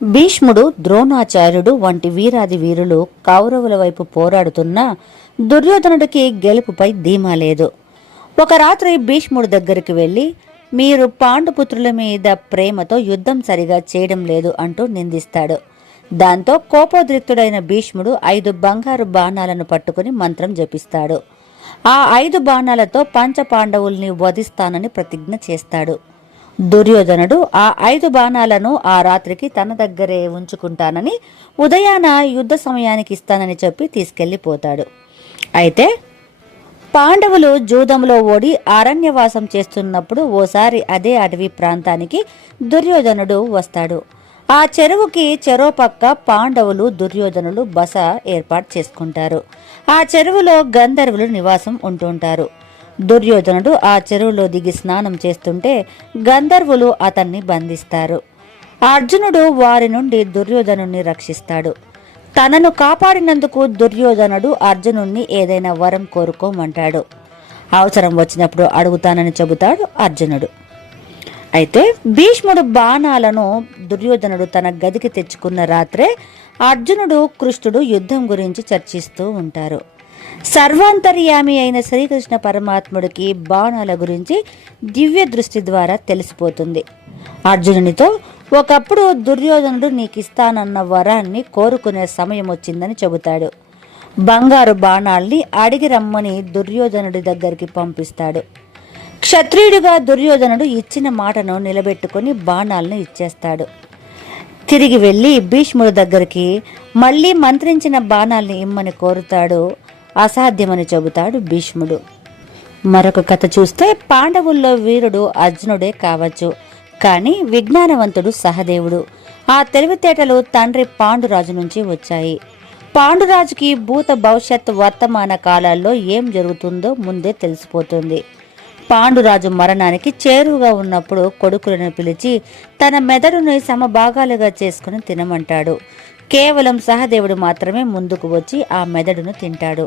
భీష్ముడు, ద్రోణాచార్యుడు వంటి వీరాది వీరులు కౌరవుల వైపు పోరాడుతున్నా దుర్యోధనుడికి గెలుపుపై ధీమా లేదు. ఒక రాత్రి భీష్ముడు దగ్గరికి వెళ్లి, మీరు పాండుపుత్రుల మీద ప్రేమతో యుద్ధం సరిగా చేయడం లేదు అంటూ నిందిస్తాడు. దాంతో కోపోద్రిక్తుడైన భీష్ముడు 5 బంగారు బాణాలను పట్టుకుని మంత్రం జపిస్తాడు. ఆ 5 బాణాలతో పంచపాండవుల్ని వధిస్తానని ప్రతిజ్ఞ చేస్తాడు. దుర్యోధనుడు ఆ 5 బాణాలను ఆ రాత్రికి తన దగ్గరే ఉంచుకుంటానని, ఉదయాన యుద్ధ సమయానికి ఇస్తానని చెప్పి తీసుకెళ్లిపోతాడు. అయితే పాండవులు జూదంలో ఓడి అరణ్యవాసం చేస్తున్నప్పుడు ఓసారి అదే అడవి ప్రాంతానికి దుర్యోధనుడు వస్తాడు. ఆ చెరువుకి చెరోపక్క పాండవులు, దుర్యోధనులు బస ఏర్పాటు చేసుకుంటారు. ఆ చెరువులో గంధర్వులు నివాసం ఉంటుంటారు. దుర్యోధనుడు ఆ చెరువులో దిగి స్నానం చేస్తుంటే గంధర్వులు అతన్ని బంధిస్తారు. అర్జునుడు వారి నుండి దుర్యోధనుణ్ణి రక్షిస్తాడు. తనను కాపాడినందుకు దుర్యోధనుడు అర్జునుణ్ణి ఏదైనా వరం కోరుకోమంటాడు. అవసరం వచ్చినప్పుడు అడుగుతానని చెబుతాడు అర్జునుడు. అయితే భీష్ముడు బాణాలను దుర్యోధనుడు తన గదికి తెచ్చుకున్న రాత్రే అర్జునుడు, కృష్ణుడు యుద్ధం గురించి చర్చిస్తూ ఉంటారు. సర్వాంతర్యామి అయిన శ్రీకృష్ణ పరమాత్ముడికి బాణాల గురించి దివ్య దృష్టి ద్వారా తెలిసిపోతుంది. అర్జునునితో, ఒకప్పుడు దుర్యోధనుడు నీకిస్తానన్న వరాన్ని కోరుకునే సమయం వచ్చిందని చెబుతాడు. బంగారు బాణాల్ని అడిగి రమ్మని దుర్యోధనుడి దగ్గరికి పంపిస్తాడు. క్షత్రియుడిగా దుర్యోధనుడు ఇచ్చిన మాటను నిలబెట్టుకుని బాణాలను ఇచ్చేస్తాడు. తిరిగి వెళ్ళి భీష్ముడి దగ్గరికి మళ్ళీ మంత్రించిన బాణాల్ని ఇమ్మని కోరుతాడు. అసాధ్యమని చెబుతాడు భీష్ముడు. మరొక కథ చూస్తే పాండవుల్లో వీరుడు అర్జునుడే కావచ్చు, కానీ విజ్ఞానవంతుడు సహదేవుడు. ఆ తెలివితేటలు తండ్రి పాండురాజు నుంచి వచ్చాయి. పాండురాజుకి భూత, భవిష్యత్, వర్తమాన కాలాల్లో ఏం జరుగుతుందో ముందే తెలిసిపోతుంది. పాండురాజు మరణానికి చేరువుగా ఉన్నప్పుడు కొడుకులను పిలిచి తన మెదడుని సమభాగాలుగా చేసుకుని తినమంటాడు. కేవలం సహదేవుడు మాత్రమే ముందుకు వచ్చి ఆ మెదడును తింటాడు.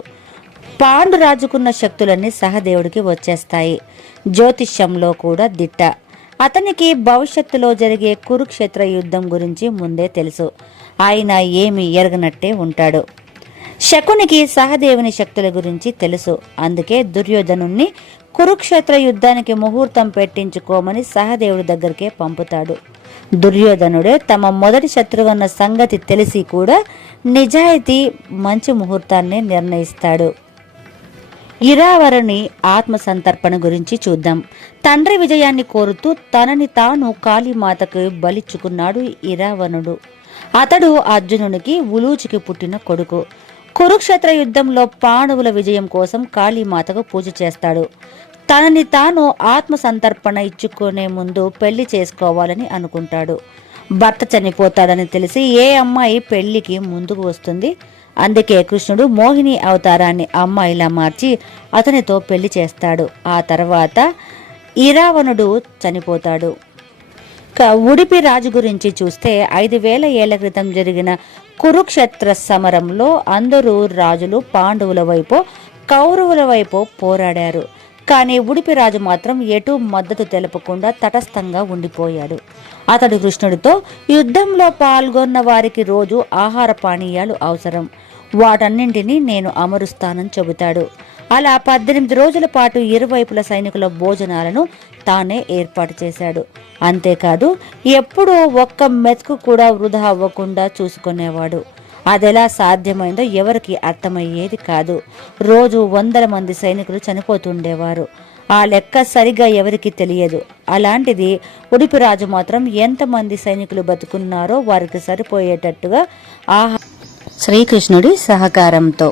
పాండురాజుకున్న శక్తులన్నీ సహదేవుడికి వచ్చేస్తాయి. జ్యోతిష్యంలో కూడా దిట్ట. అతనికి భవిష్యత్తులో జరిగే కురుక్షేత్ర యుద్ధం గురించి ముందే తెలుసు. ఆయన ఏమీ ఎరగనట్టే ఉంటాడు. శకునికి సహదేవుని శక్తుల గురించి తెలుసు. అందుకే దుర్యోధనుణ్ణి కురుక్షేత్ర యుద్ధానికి ముహూర్తం పెట్టించుకోమని సహదేవుడి దగ్గరికే పంపుతాడు. దుర్యోధనుడే తమ మొదటి శత్రువన్న సంగతి తెలిసి కూడా నిజాయితీ మంచి ముహూర్తాన్ని నిర్ణయిస్తాడు. ఇరావరుని ఆత్మ సంతర్పణ గురించి చూద్దాం. తండ్రి విజయాన్ని కోరుతూ తనని తాను కాళీమాతకు బలిచ్చుకున్నాడు ఇరావణుడు. అతడు అర్జునునికి ఉలూచికి పుట్టిన కొడుకు. కురుక్షేత్ర యుద్ధంలో పాండవుల విజయం కోసం కాళీమాతకు పూజ చేస్తాడు. తనని తాను ఆత్మ సంతర్పణ ఇచ్చుకునే ముందు పెళ్లి చేసుకోవాలని అనుకుంటాడు. భర్త చనిపోతాడని తెలిసి ఏ అమ్మాయి పెళ్లికి ముందుకు వస్తుంది? అందుకే కృష్ణుడు మోహిని అవతారాన్ని అమ్మాయిలా మార్చి అతనితో పెళ్లి చేస్తాడు. ఆ తర్వాత ఇరావణుడు చనిపోతాడు. ఉడిపి రాజు గురించి చూస్తే 5000 ఏళ్ల క్రితం జరిగిన కురుక్షేత్ర సమరంలో అందరూ రాజులు పాండవుల వైపు, కౌరవుల వైపు పోరాడారు. కానీ ఉడిపి రాజు మాత్రం ఎటూ మద్దతు తెలపకుండా తటస్థంగా ఉండిపోయాడు. అతడు కృష్ణుడితో, యుద్ధంలో పాల్గొన్న వారికి రోజు ఆహార పానీయాలు అవసరం, వాటన్నింటినీ నేను అమరుస్తానని చెబుతాడు. అలా 18 రోజుల పాటు ఇరువైపుల సైనికుల భోజనాలను తానే ఏర్పాటు చేశాడు. అంతేకాదు, ఎప్పుడూ ఒక్క మెతుకు కూడా వృధా అవ్వకుండా చూసుకునేవాడు. అదెలా సాధ్యమైందో ఎవరికి అర్థమయ్యేది కాదు. రోజు 100 మంది సైనికులు చనిపోతుండేవారు. ఆ లెక్క సరిగా ఎవరికి తెలియదు. అలాంటిది ఉడిపిరాజు మాత్రం ఎంతమంది సైనికులు బతుకున్నారో వారికి సరిపోయేటట్టుగా శ్రీకృష్ణుడి సహకారంతో